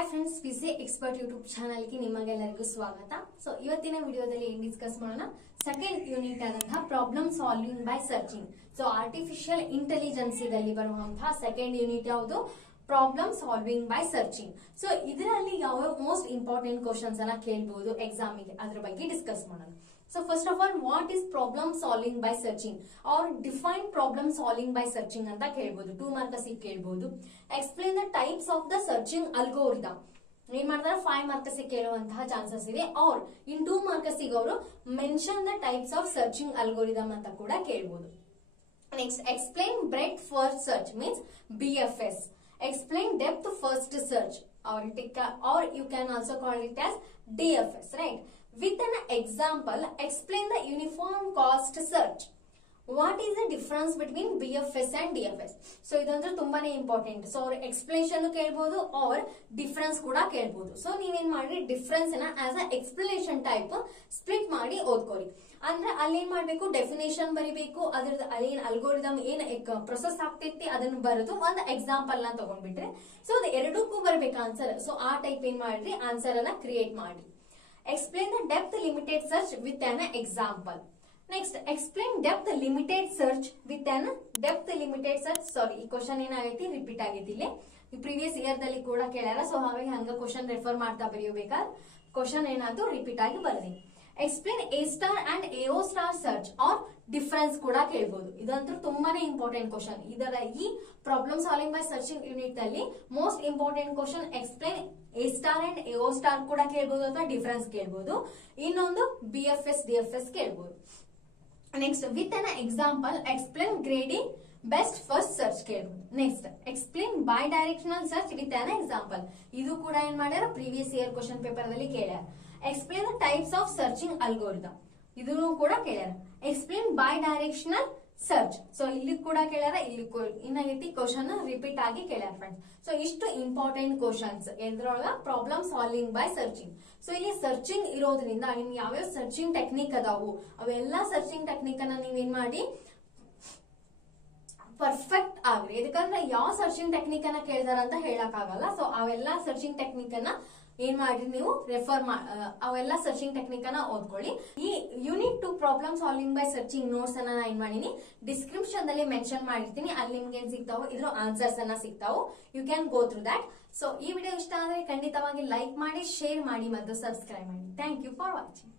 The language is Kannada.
Hi friends, PC expert YouTube channel ಗೆ ನಿಮಗೆಲ್ಲರಿಗೂ ಸ್ವಾಗತ. ಸೊ ಇವತ್ತಿನ ವಿಡಿಯೋದಲ್ಲಿ ಏನ್ ಡಿಸ್ಕಸ್ ಮಾಡೋಣ, ಸೆಕೆಂಡ್ ಯೂನಿಟ್ ಆದಂತಹ problem solving by searching. So artificial intelligence ದಲ್ಲಿ ಬರುವಂತಹ ಸೆಕೆಂಡ್ ಯೂನಿಟ್ ಯಾವುದು, problem solving by searching. So ಇದರಲ್ಲಿ ಯಾವ ಮೋಸ್ಟ್ ಇಂಪಾರ್ಟೆಂಟ್ ಕ್ವಶನ್ಸ್ ಅನ್ನ ಕೇಳಬಹುದು ಎಕ್ಸಾಮಿಗೆ, ಅದ್ರ ಬಗ್ಗೆ ಡಿಸ್ಕಸ್ ಮಾಡೋಣ. So first of all, what is problem solving by searching or define problem solving by searching ಅಂತ ಕೇಳಬಹುದು. 2 ಮಾರ್ಕ್ಸ್ ಕೇಳಬಹುದು. Explain the types of the searching algorithm. ಏನ್ ಮಾಡ್ತಾರೆ, 5 ಮಾರ್ಕ್ಸ್ ಕೇಳುವಂತಹ ಚಾನ್ಸಸ್ ಇದೆ. or in 2 ಮಾರ್ಕ್ಸ್ ಅವರು mention the types of searching algorithm ಅಂತ ಕೂಡ ಕೇಳಬಹುದು. Next, explain breadth first search means BFS. Explain depth first search or you can also call it as DFS, right? With an example, explain the uniform cost search. What is the difference between BFS and DFS? So idantre ತುಂಬಾನೇ ಇಂಪಾರ್ಟೆಂಟ್. ಸೊ ಅವ್ರ ಎಕ್ಸ್ಪ್ಲನೇಷನ್ ಕೇಳಬಹುದು ಆರ್ ಡಿಫರೆನ್ಸ್ ಕೂಡ ಕೇಳಬಹುದು. ಸೊ ನೀವೇನ್ ಮಾಡಿ ಡಿಫರೆನ್ಸ್ ನ as a explanation type split ಮಾಡಿ ಓದ್ಕೊಳ್ಳಿ. ಅಂದ್ರೆ ಅಲ್ಲೇನ್ ಮಾಡ್ಬೇಕು, ಡೆಫಿನೇಷನ್ ಬರಿಬೇಕು, ಅದ್ರದ್ದು ಅಲ್ಲೇನ್ ಅಲ್ಗೋರಿದಮ್ ಏನ್ ಪ್ರೊಸೆಸ್ ಆಗ್ತೈತಿ ಅದನ್ನ ಬರೆದು ಒಂದು ಎಕ್ಸಾಂಪಲ್ ನ ತಗೊಂಡ್ಬಿಟ್ರೆ ಸೊ ಅದು ಎರಡಕ್ಕೂ ಬರ್ಬೇಕು ಆನ್ಸರ್. ಸೊ ಆ ಟೈಪ್ ಏನ್ ಮಾಡ್ರಿ, ಆನ್ಸರ್ ಅನ್ನ ಕ್ರಿಯೇಟ್ ಮಾಡಿ. Explain the depth limited search with an example. Next, explain depth limited search with an depth limited search. Sorry, ಈ ಕ್ವಶನ್ ಏನಾಗೈತಿ ರಿಪೀಟ್ ಆಗೈತಿ ಇಲ್ಲಿ, ಈ ಪ್ರೀವಿಯಸ್ ಇಯರ್ ದಲ್ಲಿ ಕೂಡ ಕೇಳ್ಯಾರ. ಸೊ ಹಾಗಾಗಿ ಹಂಗ ಕ್ವಶನ್ ರೆಫರ್ ಮಾಡ್ತಾ ಬರೆಯಬೇಕಾದ್ರೆ ಕ್ವಶನ್ ಏನಾದ್ರು ರಿಪೀಟ್ ಆಗಿ ಬರ್ರಿ. Explain A star and AO star search or difference ಕೂಡ ಕೇಳಬಹುದು. ಇದಂತೂ ತುಂಬಾನೇ ಇಂಪಾರ್ಟೆಂಟ್ ಕ್ವಶನ್. ಇದರ ಈ problem solving by searching unit ಅಲ್ಲಿ most important question explain A star and AO star ಕೂಡ ಕೇಳಬಹುದು ಅಥವಾ ಡಿಫರೆನ್ಸ್ ಕೇಳಬಹುದು. ಇನ್ನೊಂದು BFS DFS ಕೇಳಬಹುದು. Next, with an example explain greedy best first search ಕೇಳಬಹುದು. Next, explain bidirectional search with an example. ಇದು ಕೂಡ ಏನ್ ಮಾಡ್ಯಾರ, ಪ್ರೀವಿಯಸ್ ಇಯರ್ ಕ್ವಶನ್ ಪೇಪರ್ ದಲ್ಲಿ ಕೇಳ್ಯಾರ. Explain the types of searching algorithm, ಇದನ್ನು ಕೂಡ ಕೇಳ್ಯಾರ. Explain bidirectional search, so ಇಲ್ಲಿ ಕೂಡ ಕೇಳ್ಯಾರ, ಇಲ್ಲಿ ಇನ್ನಾಗೈತಿ ಕ್ವಶನ್ ರಿಪೀಟ್ ಆಗಿ ಕೇಳ್ಯಾರ ಫ್ರೆಂಡ್ಸ್. ಸೊ ಇಷ್ಟು ಇಂಪಾರ್ಟೆಂಟ್ ಕ್ವಶನ್ಸ್ ಎದ್ರೊಳಗ problem solving by searching. So ಇಲ್ಲಿ ಸರ್ಚಿಂಗ್ ಇರೋದ್ರಿಂದ ನಿಮ್ಗೆ ಯಾವ್ಯಾವ ಸರ್ಚಿಂಗ್ ಟೆಕ್ನಿಕ್ ಅದಾವು ಅವೆಲ್ಲಾ ಸರ್ಚಿಂಗ್ ಟೆಕ್ನಿಕ್ ಅನ್ನ ನೀವೇನ್ ಮಾಡಿ ಪರ್ಫೆಕ್ಟ್ ಆಗ್ರಿ. ಯಾಕಂದ್ರೆ ಯಾವ ಸರ್ಚಿಂಗ್ ಟೆಕ್ನಿಕ್ ಅನ್ನ ಕೇಳ್ತಾರ ಅಂತ ಹೇಳಕ್ ಆಗಲ್ಲ. ಸೊ ಅವೆಲ್ಲಾ ಸರ್ಚಿಂಗ್ ಟೆಕ್ನಿಕ್ ಅನ್ನ ಏನ್ ಮಾಡ್ರಿ, ನೀವು ರೆಫರ್ ಅವೆಲ್ಲ ಸರ್ಚಿಂಗ್ ಟೆಕ್ನಿಕ್ ಅನ್ನ ಓದ್ಕೊಳ್ಳಿ. ಈ unit 2 problem solving by searching notes ಅನ್ನ ನಾ ಏನ್ ಮಾಡೀನಿ ಡಿಸ್ಕ್ರಿಪ್ಷನ್ ದಲ್ಲಿ ಮೆನ್ಷನ್ ಮಾಡಿರ್ತೀನಿ. ಅಲ್ಲಿ ನಿಮ್ಗೆ ಏನ್ ಸಿಗ್ತಾವೋ ಇದ್ರ ಆನ್ಸರ್ಸ್ ಅನ್ನ ಸಿಗ್ತಾವು. You can go through that. So ಈ ವಿಡಿಯೋ ಇಷ್ಟ ಆದ್ರೆ ಖಂಡಿತವಾಗಿ ಲೈಕ್ ಮಾಡಿ, ಶೇರ್ ಮಾಡಿ ಮತ್ತು ಸಬ್ಸ್ಕ್ರೈಬ್ ಮಾಡಿ. Thank you for watching.